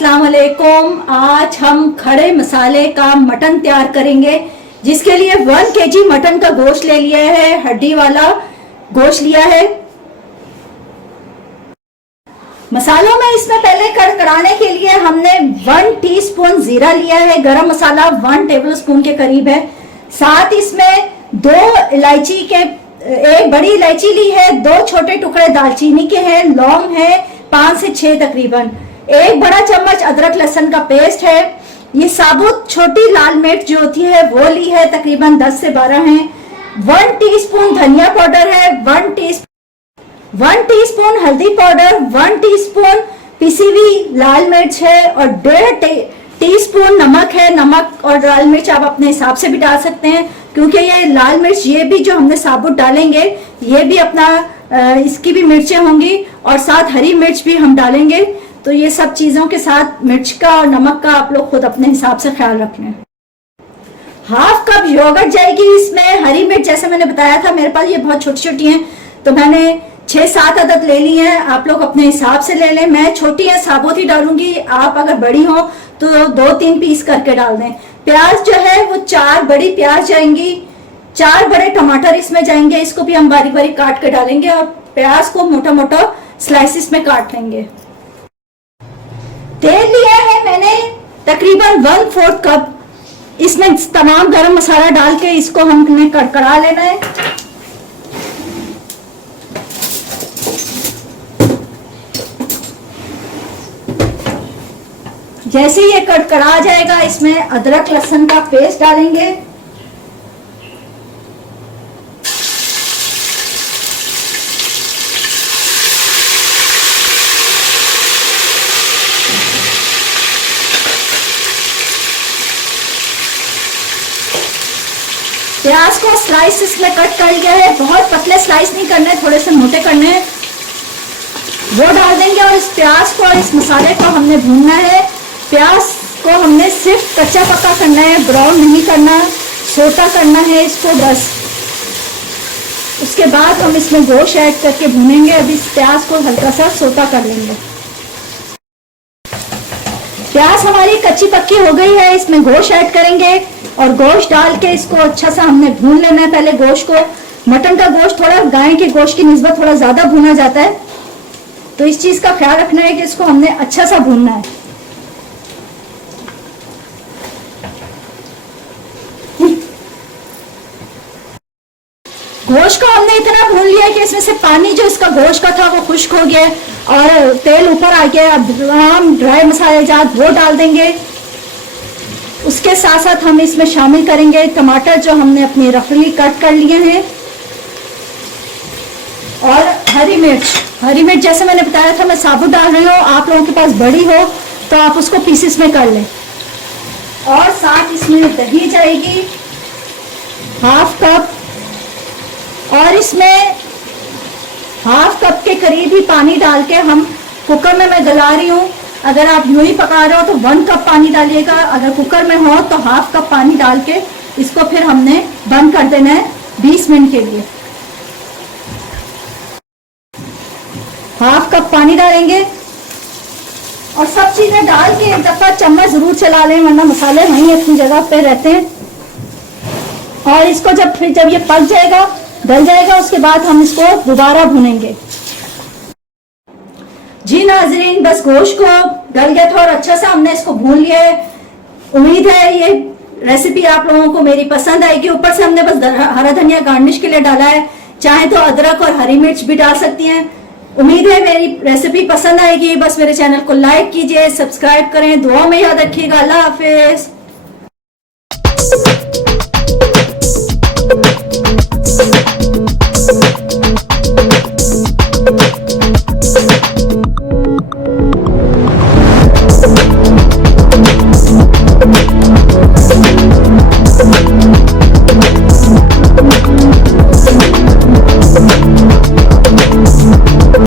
अस्सलाम वालेकुम। आज हम खड़े मसाले का मटन तैयार करेंगे, जिसके लिए 1 केजी मटन का गोश्त ले लिया है, हड्डी वाला गोश्त लिया है। मसालों में इसमें पहले कड़कड़ाने के लिए हमने 1 टीस्पून जीरा लिया है, गरम मसाला 1 टेबलस्पून के करीब है। साथ इसमें 2 इलायची के, 1 बड़ी इलायची ली है, 2 छोटे टुकड़े दालचीनी के हैं, लौंग है 5 से 6 तकरीबन, 1 बड़ा चम्मच अदरक लहसुन का पेस्ट है। ये साबुत छोटी लाल मिर्च जो होती है वो ली है, तकरीबन 10 से 12 हैं। 1 टीस्पून धनिया पाउडर है, 1 टीस्पून हल्दी पाउडर, 1 टीस्पून पिसी हुई लाल मिर्च है और 1.5 टीस्पून नमक है। नमक और लाल मिर्च आप अपने हिसाब से भी डाल सकते हैं, क्योंकि ये लाल मिर्च ये भी जो हमने साबुत डालेंगे ये भी अपना इसकी भी मिर्चें होंगी और साथ हरी मिर्च भी हम डालेंगे। तो ये सब चीजों के साथ मिर्च का और नमक का आप लोग खुद अपने हिसाब से ख्याल रख लें। 1/2 कप योगर्ट जाएगी इसमें। हरी मिर्च जैसे मैंने बताया था, मेरे पास ये बहुत छोटी छोटी हैं, तो मैंने 6-7 अदद ले ली हैं। आप लोग अपने हिसाब से ले लें। मैं छोटी है साबुत ही डालूंगी, आप अगर बड़ी हो तो 2-3 पीस करके डाल दें। प्याज जो है वो 4 बड़ी प्याज जाएंगी, 4 बड़े टमाटर इसमें जाएंगे, इसको भी हम बारीक बारीक काट के डालेंगे और प्याज को मोटा मोटा स्लाइसिस में काट लेंगे। तेल लिया है मैंने तकरीबन 1/4 कप, इसमें तमाम गरम मसाला डाल के इसको हमने कड़कड़ा लेना है। जैसे ये कड़कड़ा जाएगा इसमें अदरक लहसुन का पेस्ट डालेंगे। प्याज को स्लाइसिस में कट कर लिया है, बहुत पतले स्लाइस नहीं करने, थोड़े से मोटे करने हैं, वो डाल देंगे। और इस प्याज को, इस मसाले को हमने भूनना है। प्याज को हमने सिर्फ कच्चा पक्का करना है, ब्राउन नहीं करना, सोटा करना है इसको बस। उसके बाद हम इसमें गोश्त ऐड करके भूनेंगे। अभी इस प्याज को हल्का सा सोटा कर लेंगे। प्याज हमारी कच्ची पक्की हो गई है, इसमें गोश्त ऐड करेंगे और गोश्त डाल के इसको अच्छा सा हमने भून लेना है। पहले गोश्त को, मटन का गोश्त थोड़ा गाय के गोश्त की निस्बत थोड़ा ज्यादा भुना जाता है, तो इस चीज का ख्याल रखना है कि इसको हमने अच्छा सा भूनना है। गोश्त को हमने इतना भून लिया कि इसमें से पानी जो इसका गोश्त का था वो खुश्क हो गया और तेल ऊपर आ गया। अब हम ड्राई मसाले जात वो डाल देंगे। उसके साथ साथ हम इसमें शामिल करेंगे टमाटर जो हमने अपनी रफली कट कर लिए हैं और हरी मिर्च। हरी मिर्च जैसे मैंने बताया था मैं साबुत डाल रही हूँ, आप लोगों के पास बड़ी हो तो आप उसको पीसेस में कर लें। और साथ इसमें दही जाएगी 1/2 कप और इसमें 1/2 कप के करीब ही पानी डाल के हम कुकर में मैं गला रही हूँ। अगर आप यूं ही पका रहे हो तो 1 कप पानी डालिएगा, अगर कुकर में हो तो 1/2 कप पानी डाल के इसको फिर हमने बंद कर देना है 20 मिनट के लिए। 1/2 कप पानी डालेंगे और सब चीजें डाल के एक दफा चम्मच जरूर चला लें, वरना मसाले वहीं अपनी जगह पे रहते हैं। और इसको जब ये पक जाएगा, गल जाएगा, उसके बाद हम इसको दोबारा भुनेंगे। जी नाजरीन, बस गोश्त को गल गया था और अच्छा सा हमने इसको भून लिया है। उम्मीद है ये रेसिपी आप लोगों को मेरी पसंद आएगी। ऊपर से हमने बस हरा धनिया गार्निश के लिए डाला है, चाहे तो अदरक और हरी मिर्च भी डाल सकती हैं। उम्मीद है मेरी रेसिपी पसंद आएगी। बस मेरे चैनल को लाइक कीजिए, सब्सक्राइब करें, दुआ में याद रखिएगा। अल्लाह हाफिज।